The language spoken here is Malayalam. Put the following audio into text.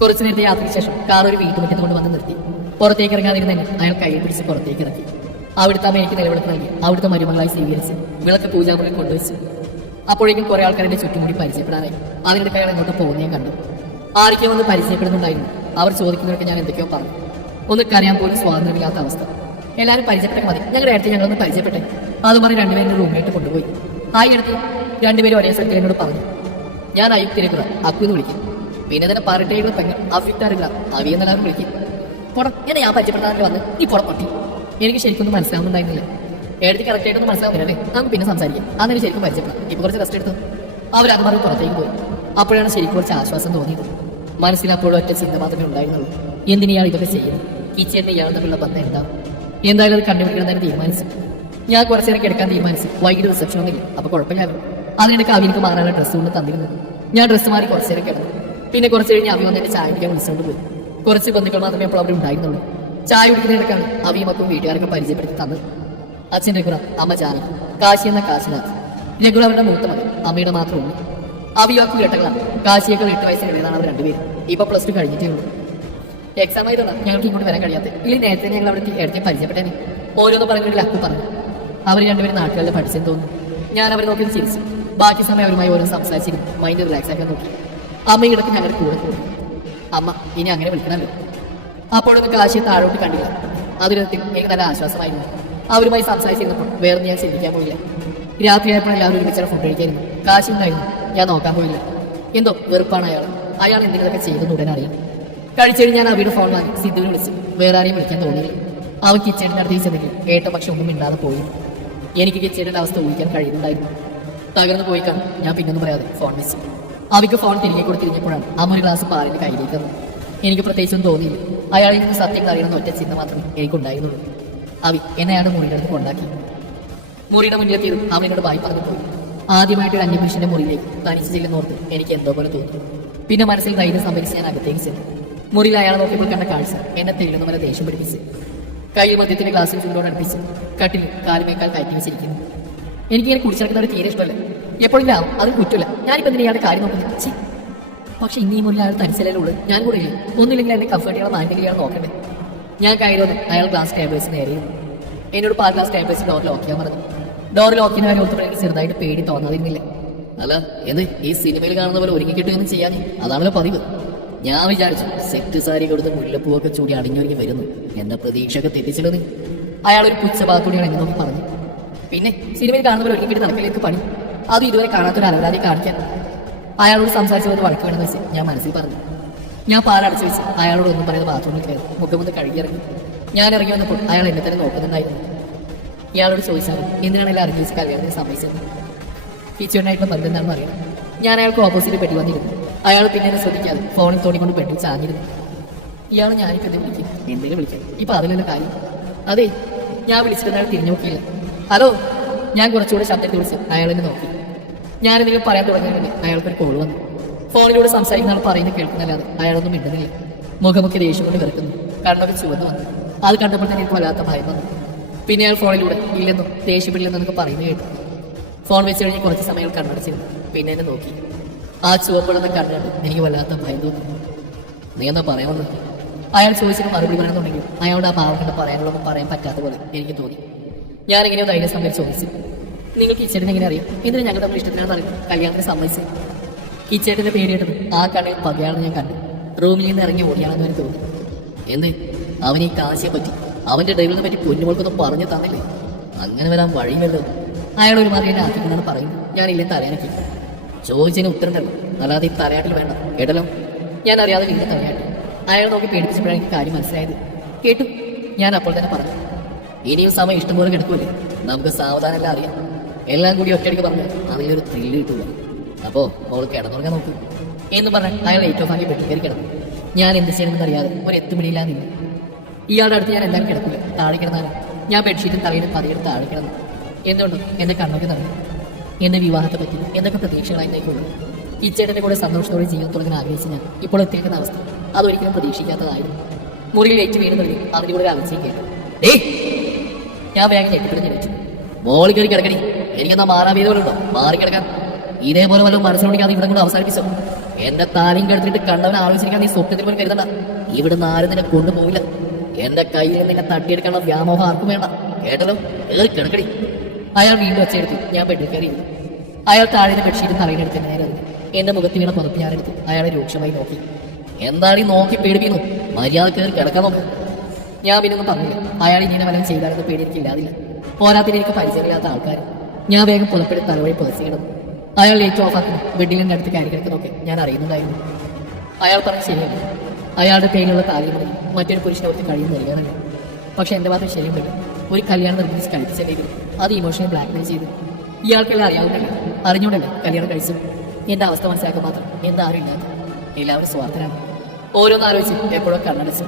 കുറച്ചു നേരത്തെ യാത്രയ്ക്ക് ശേഷം കാർ ഒരു വീട്ടുമുറ്റത്ത് കൊണ്ട് വന്ന് നിർത്തി. പുറത്തേക്ക് ഇറങ്ങാതിരുന്ന അയാൾ കയ്യിൽ പിടിച്ച് പുറത്തേക്ക് ഇറക്കി. അവിടുത്തെ അമ്മ എനിക്ക് നിലവിളക്ക് നൽകി അവിടുത്തെ മരുമകളായി സ്വീകരിച്ച് വിളക്ക് പൂജാമുറിയിൽ കൊണ്ടുവച്ചു. അപ്പോഴേക്കും കുറെ ആൾക്കാരുടെ ചുറ്റുമുടി പരിചയപ്പെടാനായി. അതിനിടയ്ക്ക് അയാൾ എങ്ങോട്ട് പോകുന്ന ഞാൻ കണ്ടു. ആരൊക്കെയോ വന്ന് പരിചയപ്പെടുന്നുണ്ടായിരുന്നു. അവർ ചോദിക്കുന്നവർക്ക് ഞാൻ എന്തൊക്കെയോ പറഞ്ഞു. ഒന്ന് കരയാൻ പോലും സ്വാതന്ത്ര്യമില്ലാത്ത അവസ്ഥ. എല്ലാവരും പരിചയപ്പെട്ടൊക്കെ മതി, ഞങ്ങളുടെ അടുത്ത് ഞങ്ങളൊന്ന് പരിചയപ്പെട്ടെ. അതും പറഞ്ഞ് രണ്ടുപേരും റൂമിലേക്ക് കൊണ്ടുപോയി. ആയി എടുത്ത് രണ്ടുപേരും ഒരേ സ്ഥലത്ത് എന്നോട് പറഞ്ഞു. ഞാൻ അയുക്തിരക്കുക അക്കു എന്ന് വിളിക്കും. പിന്നെ തന്നെ പാരട്ടയുടെ പെങ്ങൾ അഫിത്താറുക അവിയെന്നെല്ലാവരും വിളിക്കും. പുറം എന്നെ ഞാൻ പരിചയപ്പെടാൻ വന്ന് നീ പുറം പൊട്ടി. എനിക്ക് ശരിക്കൊന്നും മനസ്സിലാവുന്നുണ്ടായിരുന്നില്ല. എടുത്ത് കറക്റ്റായിട്ടൊന്നും മനസ്സിലാവുന്നില്ലേ, നമുക്ക് പിന്നെ സംസാരിക്കാം. അന്നേരം ശരിക്കും പരിചയപ്പെടാം. ഇപ്പൊ കുറച്ച് റെസ്റ്റ് എടുത്തു. അവരത് പറഞ്ഞ് പുറത്തേക്ക് പോയി. അപ്പോഴാണ് ശരിക്കും കുറച്ച് ആശ്വാസം തോന്നിയത്. മനസ്സിലപ്പോഴും ഒറ്റ ചിന്ത മാത്രമേ ഉണ്ടായിരുന്നുള്ളൂ. എന്തിനാൾ ഇതൊക്കെ ചെയ്യുന്നത്? കിച്ചന്റെ ഇയാൾ തമ്മിലുള്ള ബന്ധം എന്താവും? എന്തായാലും അത് കണ്ടുപിടിക്കണമെന്ന് തീരുമാനിച്ചു. ഞാൻ കുറച്ചു നേരം കിടക്കാൻ തീരുമാനിച്ചു. വൈകിട്ട് റിസപ്ഷൻ ഒന്നുമില്ല, അപ്പൊ കുഴപ്പമില്ലായിരുന്നു. അതിനിടയ്ക്ക് അവനിക്ക് മാറാനുള്ള ഡ്രസ്സ് കൊണ്ട് തന്നിരുന്നു. ഞാൻ ഡ്രസ്സ് മാറി കുറച്ചു നേരം കിടന്നു. പിന്നെ കുറച്ച് കഴിഞ്ഞ് അവി വന്ന് എന്നെ ചായ കുടിക്കാൻ വിളിച്ചുകൊണ്ട് പോയി. കുറച്ച് ബന്ധുക്കൾ മാത്രമേ അപ്പോൾ അവിടെ ഉണ്ടായിരുന്നുള്ളൂ. ചായ കുടിക്കുന്നതിനൊക്കെയാണ് അവിയും മക്കും വീട്ടുകാരൊക്കെ പരിചയപ്പെടുത്തി തന്നത്. അച്ഛൻ രഘുറ, അമ്മ ജാനി, കാശി എന്ന കാശിനാഥ്. രഘുറ അവരുടെ മൂത്ത മകൻ, അമ്മയുടെ മാത്രം ഉള്ളൂ. അവിയാക്കും ഇരട്ടകളാണ്. കാശിയേക്കാൾ 8 വയസ്സിന് ഇളയതാണ് അവർ രണ്ടുപേരും. ഇപ്പൊ +2 കഴിഞ്ഞിട്ടേ ഉള്ളൂ. എക്സാം ആയതുകൊണ്ടാണ് ഞങ്ങൾക്ക് ഇങ്ങോട്ട് വരാൻ കഴിയാത്തത്. ഇല്ലെങ്കിൽ നേരത്തെ ഞങ്ങൾ അവിടെ ഇടയ്ക്ക് പരിചയപ്പെട്ടേനെ. ഓരോന്ന് പറഞ്ഞിട്ട് അക്കു പറഞ്ഞു. അവർ രണ്ടുപേരും നാട്ടുകാരുടെ പഠിച്ചെന്ന് തോന്നുന്നു. ഞാൻ അവരെ നോക്കി ചിരിച്ചു. ബാക്കി സമയം അവരുമായി ഓരോ സംസാരിച്ചിരുന്നു. മൈൻഡ് റിലാക്സ് ആക്കാൻ നോക്കി. അമ്മ ഇടയ്ക്ക് ഞങ്ങളുടെ കൂടെ കൂടി. അമ്മ ഇനി അങ്ങനെ വിളിക്കണമല്ലോ. അപ്പോഴൊന്നും കാശിയെ താഴോട്ട് കണ്ടില്ല. അതൊരിടത്തിൽ എനിക്ക് നല്ല ആശ്വാസമായിരുന്നു. അവരുമായി സംസാരിച്ചിരുന്നപ്പോൾ വേറെ ഞാൻ ചിന്തിക്കാൻ പോയില്ല. രാത്രിയായപ്പോൾ എല്ലാവരും ഒരുമിച്ച് ഫുഡ് കഴിക്കായിരുന്നു. കാശി ഉണ്ടായിരുന്നു. ഞാൻ നോക്കാൻ പോയില്ല. എന്തോ വെറുപ്പാണ് അയാൾ എന്തെങ്കിലുമൊക്കെ ചെയ്തെന്ന് ഉടനെ അറിയാം. കഴിച്ചു ഞാൻ അവരുടെ ഫോൺ വാങ്ങി സിദ്ധുവിനെ വിളിച്ചു. വേറെ ആരെയും വിളിക്കാൻ തോന്നിയില്ല. അവൻ കിച്ചേടിന്റെ അടുത്ത് ചെന്നെങ്കിൽ ഏട്ട പക്ഷെ ഒന്നും മിണ്ടാതെ പോയി. എനിക്ക് കിച്ചേടിന്റെ അവസ്ഥ ഊഹിക്കാൻ കഴിയുന്നുണ്ടായിരുന്നു. തകർന്നു പോയി കാണും. ഞാൻ പിന്നൊന്നും പറയാതെ ഫോൺ വെച്ചു. അവയ്ക്ക് ഫോൺ തിരികെ കൂടെ തിരിഞ്ഞപ്പോഴാണ് അമ്മ ഒരു ഗ്ലാസ് പാലിന്റെ കയ്യിലേക്ക് തന്നു. എനിക്ക് പ്രത്യേകിച്ചൊന്നും തോന്നിയില്ല. അയാളിൽ നിന്ന് സത്യം അറിയണമെന്ന് ഒറ്റ ചിന്ത മാത്രമേ എനിക്കുണ്ടായിരുന്നുള്ളൂ. അവി എന്നെ അയാളുടെ മുറിയുടെ അടുത്ത് കൊണ്ടാക്കി. മുറിയുടെ മുന്നിലെത്തിയത് അവനോട് ബായി പറഞ്ഞു പോയി. ആദ്യമായിട്ട് ഒരു അന്യപുരുഷന്റെ മുറിയിലേക്ക് തനിച്ച് ചെല്ലുന്നോർത്ത് എനിക്ക് എന്തോ പോലെ തോന്നി. പിന്നെ മനസ്സിൽ ധൈര്യം സംഭരിച്ച് ഞാൻ അകത്തേക്ക് ചെന്നു. മുറിയിൽ അയാളെ നോക്കിയപ്പോൾ കണ്ട കാഴ്ച എന്നെ തെളിയുന്ന പോലെ ദേഷ്യം പിടിപ്പിച്ച്. കയ്യിൽ മദ്യത്തിന്റെ ഗ്ലാസ്സിൽ ചൂടോട് അടുപ്പിച്ച് കട്ടിൽ കാലുമേക്കാൾ കയറ്റി വെച്ചിരിക്കുന്നു. എനിക്കിങ്ങനെ കുടിച്ചിറക്കുന്ന ഒരു തീരെ ഇഷ്ടമല്ല. എപ്പോഴില്ല അത് കുറ്റമില്ല. ഞാനിപ്പോൾ എന്തിനാ ഇയാളുടെ കാര്യം നോക്കുന്നത്? പക്ഷെ ഇനി ഈ മുറിയിൽ അയാൾ തനിച്ചല്ലേ ഉള്ളൂ. ഞാൻ കൂടെ ഇല്ല. ഒന്നുമില്ലെങ്കിൽ എന്നെ കംഫർട്ട് ചെയ്യണം, നാട്ടിൽ ഇയാൾ നോക്കണ്ടേ. ഞാൻ കയറുന്നത് അയാൾ ഗ്ലാസ് ടേബിൾസ് നേരെയിരുന്നു. എന്നോട് പാൽ ഗ്ലാസ് ടേബിൾസ് ഡോർ ലോക്ക് ചെയ്യാൻ പറഞ്ഞു. ഡോർ ലോക്ക് ചെയ്യുന്ന കാര്യം ഓർത്തപ്പോൾ എനിക്ക് ചെറുതായിട്ട് പേടി തോന്നാതിരുന്നില്ല. അല്ല എന്ന് ഈ സിനിമയിൽ കാണുന്ന പോലെ ഒരുങ്ങി കിട്ടുകയൊന്നും ചെയ്യാതെ അതാണല്ലോ പതിവ്. ഞാൻ വിചാരിച്ചു സെറ്റ് സാരി കൊടുത്ത് മുല്ലപ്പൂവൊക്കെ ചൂടി അടിഞ്ഞൊരുങ്ങി വരുന്നു. എന്ന പ്രതീക്ഷയൊക്കെ തെറ്റിച്ചിടുന്നു. അയാൾ ഒരു പുച്ഛഭാഗത്തോടെയാണ് എന്നെ നോക്കി പറഞ്ഞു. പിന്നെ സിനിമയിൽ കാണുന്ന പോലെ ഒരുങ്ങിയിട്ട് നടക്കലേക്ക് പണി. അത് ഇതുവരെ കാണാത്തൊരു അനവരാതി കാണിക്കാൻ. അയാളോട് സംസാരിച്ചത് വഴക്ക് വേണമെന്ന് വെച്ച് ഞാൻ മനസ്സിൽ പറഞ്ഞു. ഞാൻ പാലടച്ചു വെച്ച് അയാളോട് ഒന്നും പറയുന്നത് ബാത്റൂമിൽ കയറി മുഖമൊന്ന് കഴുകിയിറങ്ങി. ഞാൻ ഇറങ്ങി വന്നപ്പോൾ അയാൾ എന്നെ തന്നെ നോക്കുന്നുണ്ടായിരുന്നു. ഇയാളോട് ചോദിച്ചാൽ എന്തിനാണ് എല്ലാം അറിഞ്ഞു വെച്ച് കല്യാണത്തിന് സമ്മതിച്ചത്? കിച്ചണായിട്ടുള്ള ബന്ധം എന്താണെന്ന് അറിയാം. ഞാൻ അയാൾക്ക് ഓപ്പോസിറ്റ് പെട്ടി വന്നിരുന്നു. അയാൾ പിന്നെ എന്നെ ശ്രദ്ധിക്കാതെ ഫോണിൽ തോണിക്കൊണ്ട് പെട്ടി ചാഞ്ഞിരുന്നു. ഇയാൾ ഞാനിപ്പോൾ എന്തെങ്കിലും വിളിക്കും, എന്തെങ്കിലും വിളിക്കാം. ഇപ്പൊ അതിലുള്ള കാര്യം. അതെ, ഞാൻ വിളിച്ചിട്ട് അയാൾ തിരിഞ്ഞു നോക്കിയില്ല. ഹലോ, ഞാൻ കുറച്ചുകൂടെ ശബ്ദത്തിൽ വിളിച്ച് അയാളെന്നെ നോക്കി. ഞാനെന്തെങ്കിലും പറയാൻ തുടങ്ങിയെങ്കിൽ അയാൾക്കൊരു കോൾ വന്നു. ഫോണിലൂടെ സംസാരിക്കുന്ന ആൾ പറയുന്നത് കേൾക്കുന്നല്ലാതെ അയാളൊന്നും മിണ്ടുന്നില്ല. മുഖമൊക്കെ ദേഷ്യം കൊണ്ട് കിടക്കുന്നു. കണ്ണൊക്കെ ചുവന്നു വന്നു. അത് കണ്ടപ്പോൾ തന്നെ എനിക്ക് വല്ലാത്ത ഭയം വന്നു. പിന്നെ അയാൾ ഫോണിലൂടെ ഇല്ലെന്നോ ദേഷ്യപ്പെടില്ലെന്നൊക്കെ പറയുന്നത് കേട്ടു. ഫോൺ വെച്ച് കഴിഞ്ഞ് കുറച്ച് സമയം കണ്ണടച്ചിരുന്നു. പിന്നെ എന്നെ നോക്കി. ആ ചുവപ്പെടുന്ന കണ്ണുകൊണ്ട് എനിക്ക് വല്ലാത്ത ഭയം തോന്നി. നീ എന്നാ പറയാമെന്ന് അയാൾ ചോദിച്ചിട്ട് മറുപടി പറയണമെന്നുണ്ടെങ്കിൽ അയാളുടെ ആ ഭാവം കണ്ട് പറയാനുള്ളതൊന്നും പറയാൻ പറ്റാത്ത പോലെ എനിക്ക് തോന്നി. ഞാൻ എങ്ങനെയോ ധൈര്യം സംഭരിച്ച് ചോദിച്ചു, നിങ്ങൾക്ക് ഈ ചേട്ടനെ എങ്ങനെ അറിയാം? എന്തിനാ ഞങ്ങളുടെ തമ്മിൽ ഇഷ്ടത്തിനാണ് കല്യാണത്തിന് സമ്മതിച്ചത്? ഈ ചേട്ടന്റെ പേടിയിട്ടത് ആ കണ്ണിൽ പകയാണെന്ന് ഞാൻ കണ്ടു. റൂമിൽ നിന്ന് ഇറങ്ങി ഓടിയാണെന്ന് എനിക്ക് തോന്നി. എന്ത് അവന് ഈ കാശിയെ പറ്റി അവന്റെ ഡ്രൈവറിനെ പറ്റി പൊന്നുമോൾക്കൊന്നും പറഞ്ഞു തന്നില്ലേ? അങ്ങനെ വരാൻ വഴിയില്ലല്ലോ. അയാൾ ഒരു മറിയെ ആക്കിക്കൊണ്ടാണ് പറയുന്നത്. ഞാനില്ലെന്ന് തലയാനക്കി. ചോദിച്ചതിന് ഉത്തരം തരണം, അല്ലാതെ ഈ തലയാട്ടിൽ വേണ്ട കേട്ടല്ലോ. ഞാൻ അറിയാതെ വീണ്ടും തലയാട്ടി. അയാൾ നോക്കി പേടിപ്പിച്ചപ്പോഴാണ് എനിക്ക് കാര്യം മനസ്സിലായത്. കേട്ടു, ഞാൻ അപ്പോൾ തന്നെ പറഞ്ഞു. ഇനിയും സമയം ഇഷ്ടംപോലെ കിടക്കൂലേ, നമുക്ക് സാവധാനമെല്ലാം അറിയാം. എല്ലാം കൂടി ഒറ്റയടിക്ക് പറഞ്ഞു അതിലൊരു ത്രില്ല് കിട്ടൂല. അപ്പോ മോൾ കിടന്നുറങ്ങാൻ നോക്കൂ എന്ന് പറഞ്ഞാൽ അയാൾ ഏറ്റവും ഭാഗ്യം വെട്ടിക്കയറി കിടന്നു. ഞാൻ എന്ത് ചെയ്യണമെന്ന് അറിയാതെ ഒരു എത്തുപിടിയില്ലാ നിന്നു. ഇയാളുടെ അടുത്ത് ഞാൻ എന്തായാലും കിടക്കില്ല. താഴെ കിടന്നാലും ഞാൻ ബെഡ്ഷീറ്റും തലയിലും പതിയെടുത്ത് താഴെ കിടന്നു. എന്തുകൊണ്ടും എന്റെ കണ്ണൊക്കെ നിറഞ്ഞു. എന്റെ വിവാഹത്തെ പറ്റി എന്തൊക്കെ പ്രതീക്ഷകളായി നയിക്കുള്ളൂ. ഈ ചേട്ടന്റെ കൂടെ സന്തോഷത്തോടെ ജീവിതം തുടങ്ങാൻ ആഗ്രഹിച്ച് ഞാൻ ഇപ്പോൾ എത്തിയിരിക്കുന്ന അവസ്ഥ അതൊരിക്കലും പ്രതീക്ഷിക്കാത്തതായിരുന്നു. മുറിയിൽ ഏറ്റു വീണ് തുടങ്ങി അതിലൂടെ ഒരു അലർച്ചയും കേട്ടു. ഞാൻ വേഗം ഞെട്ടിപ്പിടിഞ്ഞ് വെച്ചു. മോളിൽ കയറി കിടക്കണി. എനിക്കെന്നാ മാറാൻ വീതമുണ്ടോ മാറിക്കിടക്കാൻ? ഇതേപോലെ വല്ലതും മനസ്സിലോടിക്കാതെ ഇവിടെ കൂടെ അവസാനിപ്പിച്ചോ. എന്റെ താലിയും കെടുത്തിട്ട് കണ്ടവനെ ആലോചിച്ചിരിക്കാൻ നീ സ്വപ്നത്തിൽ പോലും കരുതണ്ട. ഇവിടുന്ന് ആരും നിന്നെ കൊണ്ടുപോവില്ല. എന്റെ കയ്യിൽ നിന്നെ തട്ടിയെടുക്കാനുള്ള വ്യാമോഹം ആർക്കും വേണ്ട. കേട്ടല്ലോ, കയറി കിടക്കടി. അയാൾ വീണ്ടും ഒച്ചയെടുത്തു. ഞാൻ ബെഡിൽ കയറി. അയാൾ താഴെ ബെഡ്ഷീറ്റ് തറയിലെടുത്ത് നേരെ എറിഞ്ഞു. എന്റെ മുഖത്ത് വീണ പുറത്ത് ഞാനെടുത്തു. അയാളെ രൂക്ഷമായി നോക്കി. എന്താണ് ഈ നോക്കി പേടിപ്പിക്കുന്നു? മര്യാദ കയറി കിടക്കാൻ നോക്ക്. ഞാൻ പിന്നൊന്നും പറഞ്ഞില്ല. അയാൾ ഇങ്ങനെ വല്ലതും ചെയ്താലെന്ന് പേടി എനിക്കില്ലാതില്ല. പോരാത്തിന് എനിക്ക് പരിചയമില്ലാത്ത ആൾക്കാർ. ഞാൻ വേഗം പുറപ്പെടുത്ത് തലവഴി പേഴ്സ് കിടന്നു. അയാൾ ലൈറ്റ് ഓഫാക്കുന്നു. ബെഡിൽ നിന്ന് അടുത്ത് കയറി കിടക്കുന്നൊക്കെ ഞാൻ അറിയുന്നുണ്ടായിരുന്നു. അയാൾ പറഞ്ഞ് ശരിയല്ല. അയാളുടെ പേരിലുള്ള താലിയും മതി മറ്റൊരു പുരുഷനെ ഒത്ത് കഴിയും നൽകാനല്ല. പക്ഷെ എന്റെ ഭാഗത്ത് ശരിയുണ്ടല്ലോ. ഒരു കല്യാണം നിർമ്മിച്ച് കഴിപ്പിച്ചെങ്കിലും അത് ഇമോഷണൽ ബ്ലാക്ക്മെയിൽ ചെയ്തു. ഇയാൾക്കെല്ലാം അറിയാവുന്നല്ലേ, അറിഞ്ഞുകൊണ്ടല്ലേ കല്യാണം കഴിച്ചു. എന്റെ അവസ്ഥ മനസ്സിലാക്കാൻ മാത്രം എന്താരും ഇല്ലാത്ത. എല്ലാവരും സ്വാർത്ഥരാണ്. ഓരോന്ന് ആലോചിച്ച് എപ്പോഴും കണ്ണടച്ചു.